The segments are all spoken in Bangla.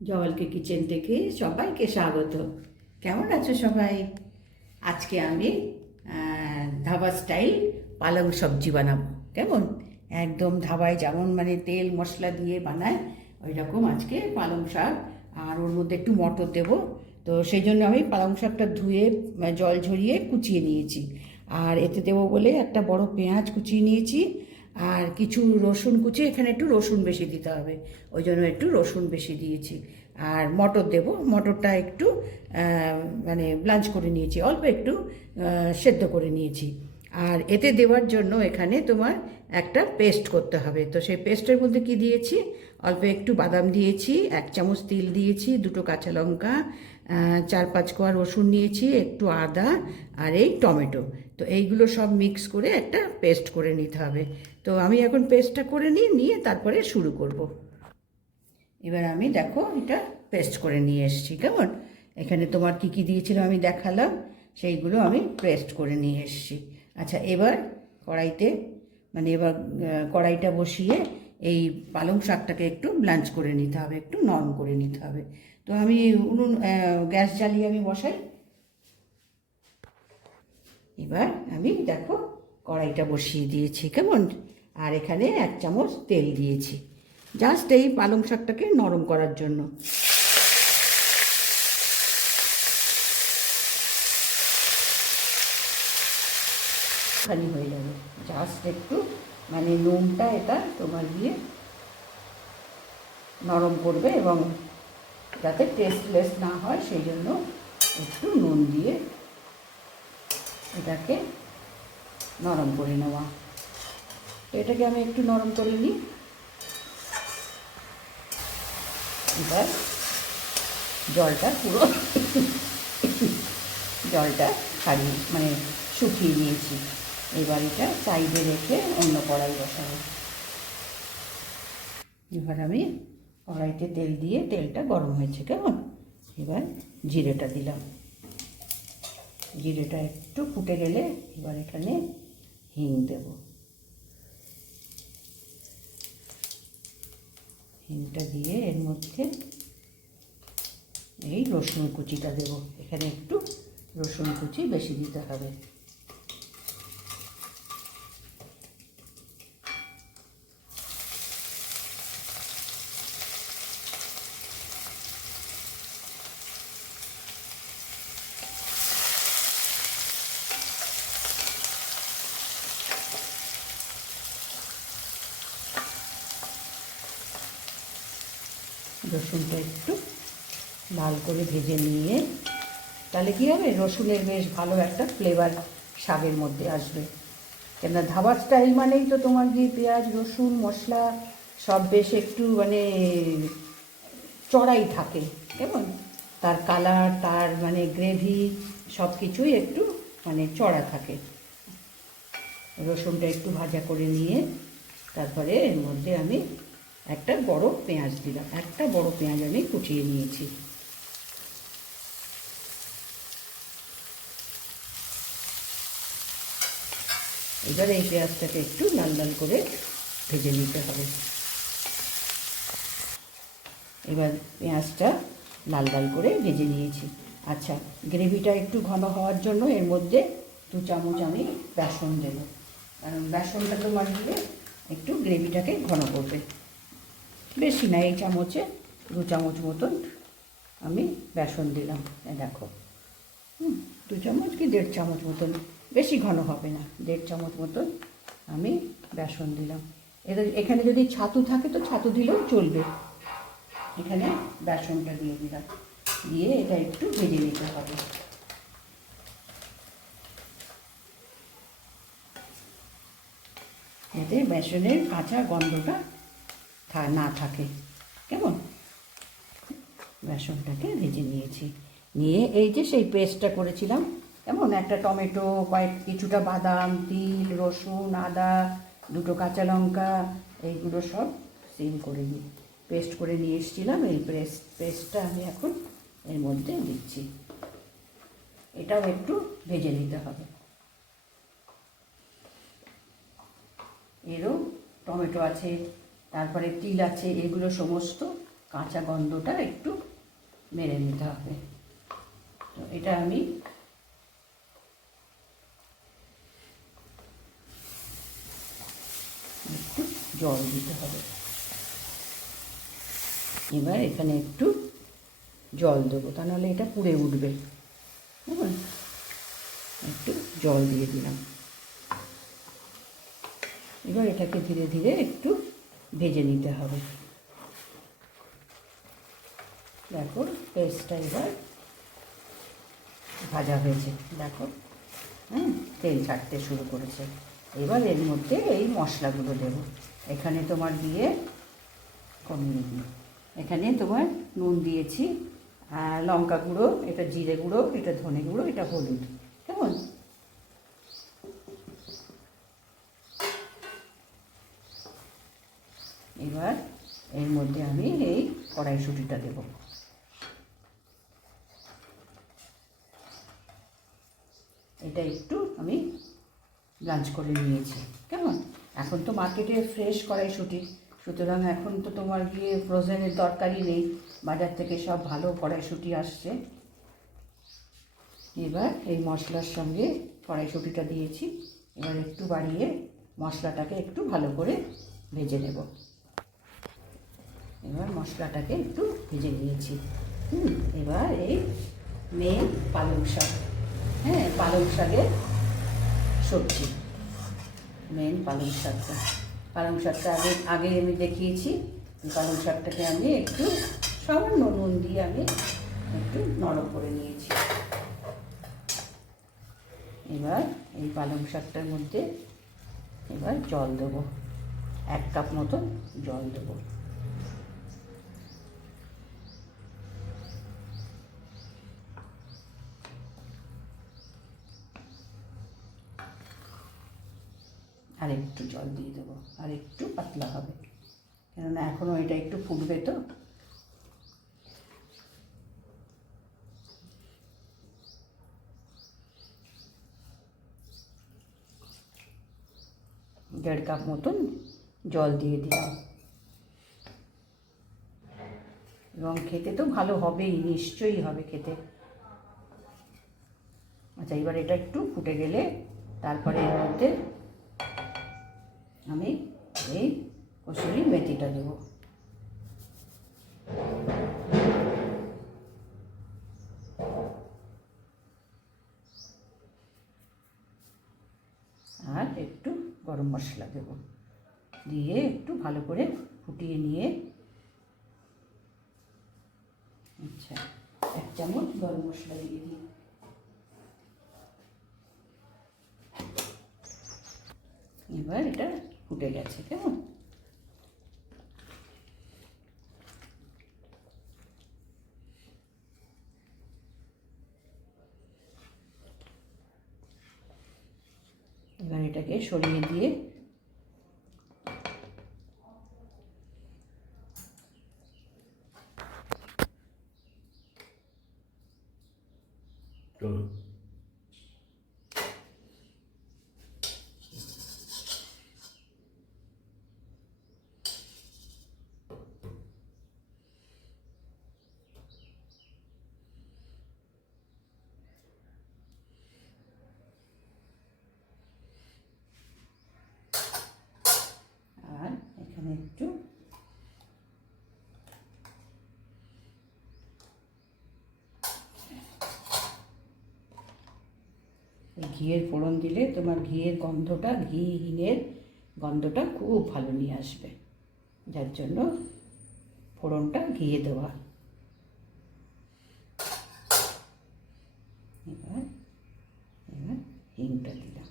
জওয়ালকে কিচেন থেকে সবাইকে স্বাগত। কেমন আছো সবাই? আজকে আমি ধাবা স্টাইল পালং সবজি বানাবো। কেমন একদম ধাবায় যেমন মানে তেল মশলা দিয়ে বানায় ওই রকম আজকে পালং শাক, আর ওর মধ্যে একটু মটর দেবো। তো সেই জন্য আমি পালং শাকটা ধুয়ে জল ঝরিয়ে কুচিয়ে নিয়েছি, আর এতে দেবো বলে একটা বড় পেঁয়াজ কুচিয়ে নিয়েছি, আর কিছু রসুন কুচি, এখানে একটু রসুন বেশি দিতে হবে, ওই জন্য একটু রসুন বেশি দিয়েছি। আর মটর দেব, মটরটা একটু মানে ব্লাঞ্চ করে নিয়েছি, অল্প একটু সেদ্ধ করে নিয়েছি। আর এতে দেওয়ার জন্য এখানে তোমার একটা পেস্ট করতে হবে। তো সেই পেস্টের মধ্যে কি দিয়েছি, অল্প একটু বাদাম দিয়েছি, 1 চামচ তিল দিয়েছি, 2টো কাঁচা লঙ্কা, 4-5 কোয়া রসুন নিয়েছি, একটু আদা, আর এই টমেটো। তো এইগুলো সব মিক্স করে একটা পেস্ট করে নিতে হবে। তো আমি এখন পেস্টটা করে নিয়ে তারপরে শুরু করব। এবার আমি দেখো এটা পেস্ট করে নিয়ে এসেছি। কেমন এখানে তোমার কি কি দিয়েছিলাম আমি দেখালাম, সেইগুলো আমি পেস্ট করে নিয়ে এসেছি। আচ্ছা, এবার কড়াইতে এবার কড়াইটা বসিয়ে এই পালং শাকটাকে একটু ব্লাঞ্চ করে নিতে হবে, একটু নরম করে নিতে হবে। তো আমি উনুন গ্যাস জ্বালিয়ে আমি বসাই। এবার আমি দেখো কড়াইটা বসিয়ে দিয়েছি। কেমন, আর এখানে 1 চামচ তেল দিয়েছি, জাস্ট এই পালং শাকটাকে নরম করার জন্য। খালি হয়ে যাবে, জাস্ট একটু নুনটা এটা তোমার দিয়ে নরম করবে, এবং যাতে টেস্টলেস না হয় সেই জন্য একটু নুন দিয়ে এটাকে নরম করে নেওয়া। এটাকে আমি একটু নরম করে নিই। এবার জলটা পুরো জলটা ছাড়িয়ে শুকিয়ে নিয়েছি। এবার এটা সাইডে রেখে অন্য কড়াই বসাবো। এবার আমি কড়াইতে তেল দিয়ে, তেলটা গরম হয়েছে। কেমন, এবার জিরেটা দিলাম। জিরেটা একটু ফুটে গেলে এবার এখানে হিং দেব। হিংটা দিয়ে এর মধ্যে এই রসুন কুচিটা দেব। এখানে একটু রসুন কুচি বেশি দিতে হবে। রসুনটা একটু লাল করে ভেজে নিয়ে, তাহলে কী হবে, রসুনের বেশ ভালো একটা ফ্লেভার শাকের মধ্যে আসবে। কেননা ধাবার স্টাইল মানেই তো তোমার দিয়ে পেঁয়াজ রসুন মশলা সব বেশ একটু চড়াই থাকে। কেমন, তার কালার, তার গ্রেভি সব কিছুই একটু চড়া থাকে। রসুনটা একটু ভাজা করে নিয়ে তারপরে এর মধ্যে আমি একটা বড় পেঁয়াজ দিলাম। একটা বড় পেঁয়াজ আমি কুচিয়ে নিয়েছি। এবার এই পেঁয়াজটাকে একটু লাল লাল করে ভেজে নিতে হবে। এবার পেঁয়াজটা লাল লাল করে ভেজে নিয়েছি। আচ্ছা, গ্রেভিটা একটু ঘন হওয়ার জন্য এর মধ্যে 2 চামচ আমি বেসন দেবো, কারণ বেসনটা তোমার দিলে একটু গ্রেভিটাকে ঘন করবে। বেশি না, এই চামচে 2 চামচ মতন আমি বেসন দিলাম। দেখো 2 চামচ কি 1.5 চামচ মতন, বেশি ঘন হবে না, 1.5 চামচ মতন আমি বেসন দিলাম। এখানে যদি ছাতু থাকে তো ছাতু দিলেও চলবে। এখানে বেসনটা দিয়ে দিলাম, দিয়ে এটা একটু ভেজে নিতে হবে। এতে বেসনের কাঁচা গন্ধটা না থাকে। কেমন, বেসনটাকে ভেজে নিয়েছি, নিয়ে এই যে সেই পেস্টটা করেছিলাম, কেমন একটা টমেটো, কিছুটা বাদাম, তিল, রসুন, আদা, 2টো কাঁচা লঙ্কা, এইগুলো সব সিল করে নিয়ে পেস্ট করে নিয়ে এসেছিলাম। এই পেস্টটা আমি এখন এর মধ্যে দিচ্ছি। এটাও একটু ভেজে নিতে হবে। এরও টমেটো আছে, তারপরে তিল আছে, এগুলো সমস্ত কাঁচা গন্ধটা একটু মেরে নিতে হবে। তো এটা আমি একটু জল দিতে হবে। এবার এখানে একটু জল দেবো, তা নাহলে এটা পুড়ে উঠবে। বুঝলেন, একটু জল দিয়ে দিলাম। এবার এটাকে ধীরে ধীরে একটু ভেজে নিতে হবে। দেখো পেস্টটা এবার ভাজা হয়েছে, দেখো তেল ছাড়তে শুরু করেছে। এবার এর মধ্যে এই মশলাগুলো দেবো। এখানে তোমার দিয়ে কমিয়ে দিই, এখানে তোমার নুন দিয়েছি, লঙ্কা গুঁড়ো, এটা জিরে গুঁড়ো, এটা ধনে গুঁড়ো, এটা হলুদ। কেমন, এবার এর মধ্যে আমি এই কড়াইশুঁটিটা দেব। এটা একটু আমি ব্লাঞ্চ করে নিয়েছি। কেমন, এখন তো মার্কেটে ফ্রেশ কড়াইশুঁটি, সুতরাং এখন তো তোমার গিয়ে ফ্রোজেনের দরকারই নেই, বাজার থেকে সব ভালো কড়াইশুঁটি আসছে। এবার এই মশলার সঙ্গে কড়াইশুঁটিটা দিয়েছি, এবার একটু বাড়িয়ে মশলাটাকে একটু ভালো করে ভেজে নেব। এবার মশলাটাকে একটু ভেজে নিয়েছি। এবার এই মেন পালং শাক, পালং শাকের সবজি, মেন পালং শাকটা। পালং শাকটা আগে আমি দেখিয়েছি। পালং শাকটাকে আমি একটু সামান্য নুন দিয়ে আমি একটু নরম করে নিয়েছি। এবার এই পালং শাকটার মধ্যে এবার জল দেবো, 1 কাপ মতো জল দেবো। আর একটু জল দিয়ে দেবো, আর একটু পাতলা হবে, কেননা এখনও এটা একটু ফুটবে। তো দেড় কাপ মতন জল দিয়ে দিলাম। এবং খেতে তো ভালো হবেই, নিশ্চয়ই হবে খেতে। আচ্ছা, এবার এটা একটু ফুটে গেলে তারপরে এর মধ্যে আমি এই কসুরি মেথিটা দেবো। আর একটু গরম মশলা দেবো, দিয়ে একটু ভালো করে ফুটিয়ে নিয়ে, আচ্ছা 1 চামচ গরম মশলা দিয়ে দিই। এবার এটা ফুটে গেছে। কেমন, এবার এটাকে সরিয়ে দিয়ে আর এখানে একটু ঘিয়ের ফোড়ন দিলে তোমার ঘিয়ের গন্ধটা, ঘি হিঙের গন্ধটা খুব ভালো নিয়ে আসবে, যার জন্য ফোড়নটা ঘিয়ে দেওয়া। এবার এবার হিংটা দিলাম।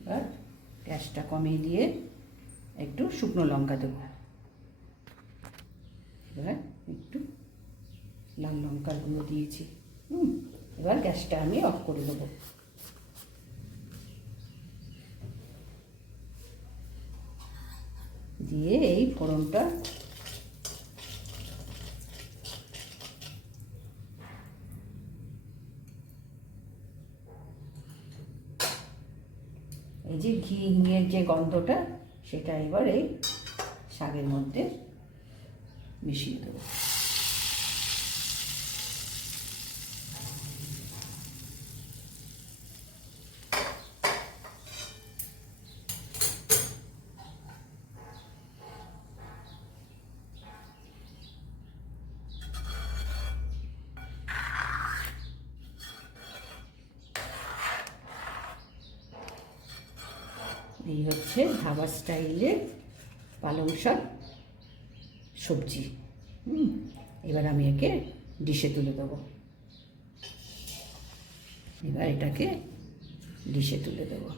এবার গ্যাসটা কমিয়ে দিয়ে একটু শুকনো লঙ্কা দেবো। এবার একটু লাল লঙ্কার গুঁড়ো দিয়েছি। এবার গ্যাসটা আমি অফ করে দেবো। দিয়ে এই ফোড়নটা এই যে ঘিয়ের যে গন্ধটা সেটা এবার এই শাকের মধ্যে মিশিয়ে দেবো। এই হচ্ছে ধাবা স্টাইলের পালং শাক সবজি। এবার আমি একে ডিশে তুলে দেবো। এবার এটাকে ডিশে তুলে দেবো।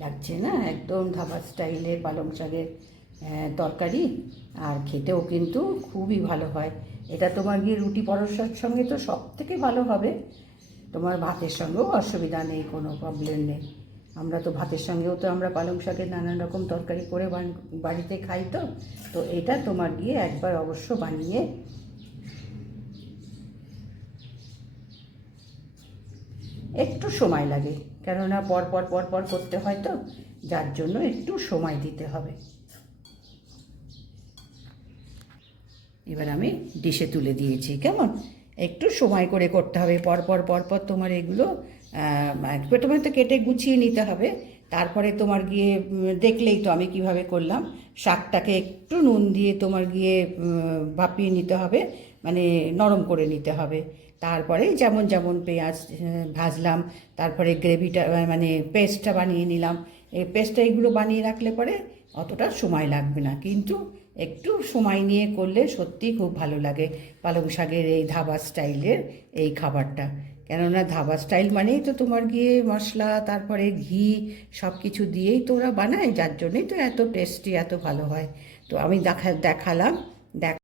লাগছে না একদম ধাবা স্টাইলের পালং শাকের তরকারি, আর খেতেও কিন্তু খুবই ভালো হয়। এটা তোমার গিয়ে রুটি পরোটার সঙ্গে তো সব থেকে ভালো হবে, তোমার ভাতের সঙ্গেও অসুবিধা নেই, কোনো প্রবলেম নেই। আমরা তো ভাতের সঙ্গেও তো আমরা পালং শাকের নানান রকম তরকারি করে বাড়িতে খাই। তো তো এটা তোমার গিয়ে একবার অবশ্য বানিয়ে একটু সময় লাগে, কেননা পরপর পরপর করতে হয়, তো যার জন্য একটু সময় দিতে হবে। এবার আমি ডিশে তুলে দিয়েছি। কেমন একটু সময় করে করতে হবে, পরপর পরপর তোমার এগুলো প্রথমে তো কেটে গুছিয়ে নিতে হবে। তারপরে তোমার গিয়ে দেখলেই তো আমি কিভাবে করলাম, শাকটাকে একটু নুন দিয়ে তোমার গিয়ে ভাপিয়ে নিতে হবে, মানে নরম করে নিতে হবে। তারপরে যেমন যেমন পেঁয়াজ ভাজলাম, তারপরে গ্রেভিটা মানে পেস্টটা বানিয়ে নিলাম। এই পেস্টটা এইগুলো বানিয়ে রাখলে পরে অতটা সময় লাগবে না, কিন্তু একটু সময় নিয়ে করলে সত্যিই খুব ভালো লাগে পালং শাকের এই ধাবা স্টাইলের এই খাবারটা। কেননা ধাবা স্টাইল মানেই তো তোমার গিয়ে মশলা, তারপরে ঘি সব কিছু দিয়েই তো ওরা বানায়, যার জন্যই তো এত টেস্টি, এত ভালো হয়। তো আমি দেখালাম।